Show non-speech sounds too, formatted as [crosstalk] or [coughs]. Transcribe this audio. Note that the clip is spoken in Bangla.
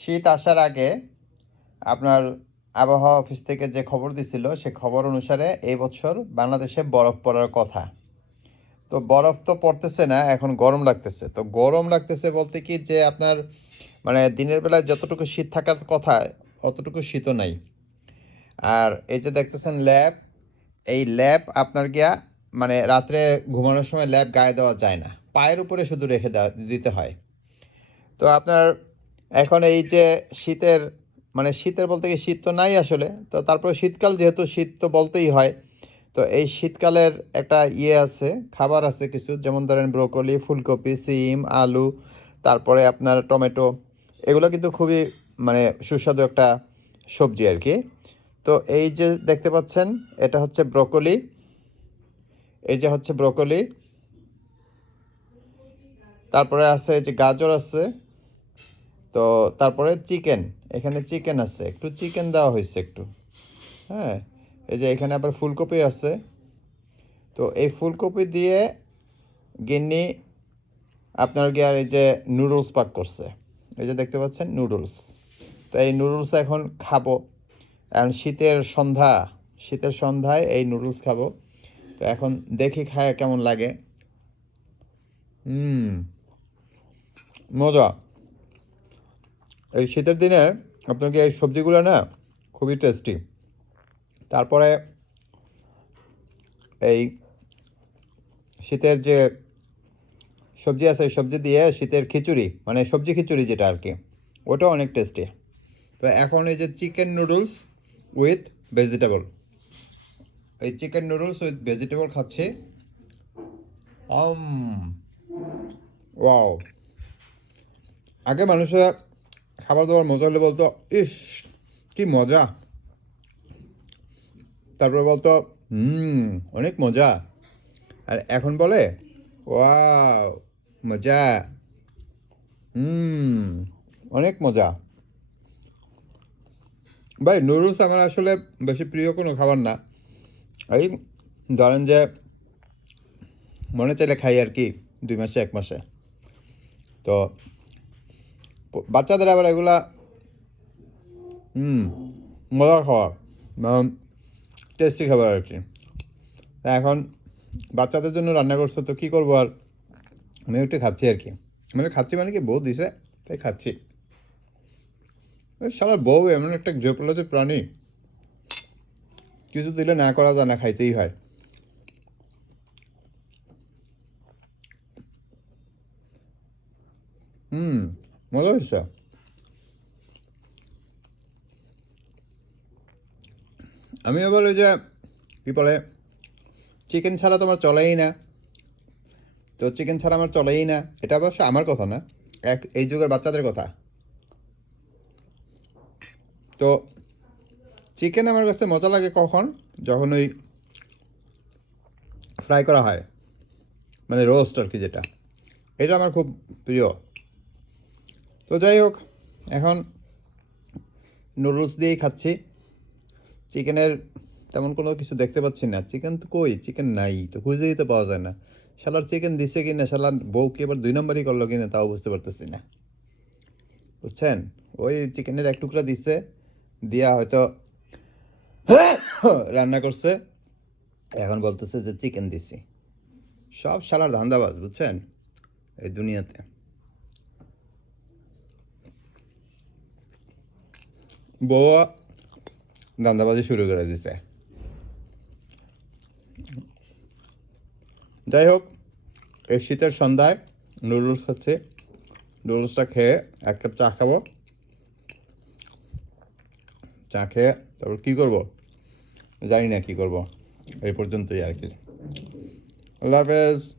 শীত আসার আগে আপনার আবহাওয়া অফিস থেকে যে খবর দিছিল, সে খবর অনুসারে এই বছর বাংলাদেশে বরফ পড়ার কথা। তো বরফ তো পড়তেছে না, এখন গরম লাগতেছে। তো গরম লাগতেছে বলতে কি যে আপনার মানে দিনের বেলায় যতটুকু শীত থাকার কথা, অতটুকু শীতও নাই। আর এই যে দেখতেছেন ল্যাব, এই ল্যাব আপনার গিয়া মানে রাত্রে ঘুমানোর সময় ল্যাব গায়ে দেওয়া যায় না। পায়ের উপরে শুধু রেখে দিতে হয়। তো আপনার এখন এই যে শীতের মানে শীতের বলতে কি শীত তো নাই আসলে, তো তারপরে শীতকাল যেহেতু শীত তো বলতেই হয়, তো এই শীতকালের একটা ইয়ে আছে, খাবার আছে কিছু, যেমন ধরেন ব্রোকলি, ফুলকপি, সিম, আলু, তারপরে আপনার টমেটো, এগুলো কিন্তু খুবই মানে সুস্বাদু একটা সবজি আর কি। তো এই যে দেখতে পাচ্ছেন, এটা হচ্ছে ব্রোকলি, এই যে হচ্ছে ব্রোকলি, তারপরে আছে এই যে গাজর আছে তো তারপরে চিকেন, এখানে চিকেন আছে, একটু চিকেন দেওয়া হয়েছে একটু হ্যাঁ? এই যে এখানে আবার ফুলকপি আছে, তো এই ফুলকপি দিয়ে গিন্নি আপনার কি আর এই যে নুডলস পাক করছে, এই যে দেখতে পাচ্ছেন নুডলস, তো এই নুডলস এখন খাব এখন শীতের সন্ধ্যা, শীতের সন্ধ্যায় এই নুডলস খাব, তো এখন দেখি খায় কেমন লাগে, হুম, মজা। এই শীতের দিনে আপনাকে এই সবজিগুলো না খুবই টেস্টি তারপরে এই শীতের যে সবজি আছে সবজি দিয়ে শীতের খিচুড়ি মানে সবজি খিচুড়ি যেটা আর কি ওটা অনেক টেস্টি তো এখন এই যে চিকেন নুডলস উইথ ভেজিটেবল এই চিকেন নুডলস উইথ ভেজিটেবল খাচ্ছি। ওয়াও আগে মানুষরা খাবার দাবার মজা হলে বলতো, ইস, কি মজা। তারপরে বলতো, হুম, অনেক মজা। আর এখন বলে, ওয়াও, মজা। হুম, অনেক মজা। ভাই, নুডলস আমার আসলে বেশি প্রিয় কোনো খাবার না। এই ধরেন যে, মনে চাইলে খাই আর কি, দুই মাসে, এক মাসে। তো বাচ্চাদের আবার এগুলা, হুম, মজার খাবার টেস্টি খাবার আর কি। এখন বাচ্চাদের জন্য রান্না করছ, তো কী করব আর? আমি একটু খাচ্ছি আর কি। মানে খাচ্ছি মানে কি, বউ দিছে, তাই খাচ্ছি। সারা বউ এমন একটা জোপলতে প্রাণী। কিছু দিলে না করা যায়, না খাইতেই হয় হুম মজা হয়েছে আমি আবার যে, কী বলে চিকেন ছাড়া তো আমার চলেই না। তো চিকেন ছাড়া আমার চলেই না। এটা অবশ্য আমার কথা না। এক, এই যুগের বাচ্চাদের কথা। তো চিকেন আমার কাছে মজা লাগে কখন? যখন ওই ফ্রাই করা হয়। মানে রোস্ট আর কি যেটা। এটা আমার খুব প্রিয়। তো যাই হোক, এখন নুডলস দিয়েই খাচ্ছি। চিকেনের তেমন কোনো কিছু দেখতে পাচ্ছি না। চিকেন তো কই? চিকেন নাই তো, খুঁজেই তো পাওয়া যায় না। শালার চিকেন দিছে কি না শালার বউ কি এবার দুই নম্বরই করল কি না তাও বুঝতে পারতেছি না। বুঝছেন? ওই চিকেনের এক টুকরা দিছে, দিয়া হয়তো [coughs] রান্না করছে। এখন বলতেছে যে, চিকেন দিছি। সব শালার ধান্দাবাজ, বুঝছেন? এই দুনিয়াতে। বউ ধান্দাবাজি শুরু করে দিছে। যাই হোক, এই শীতের সন্ধ্যায় নুডলস খাচ্ছি। নুডলসটা খেয়ে এক কাপ চা খাব। চা খেয়ে তারপর কী করব? জানি না কী করব। এই পর্যন্তই আর কি। আল্লাহ হাফেজ।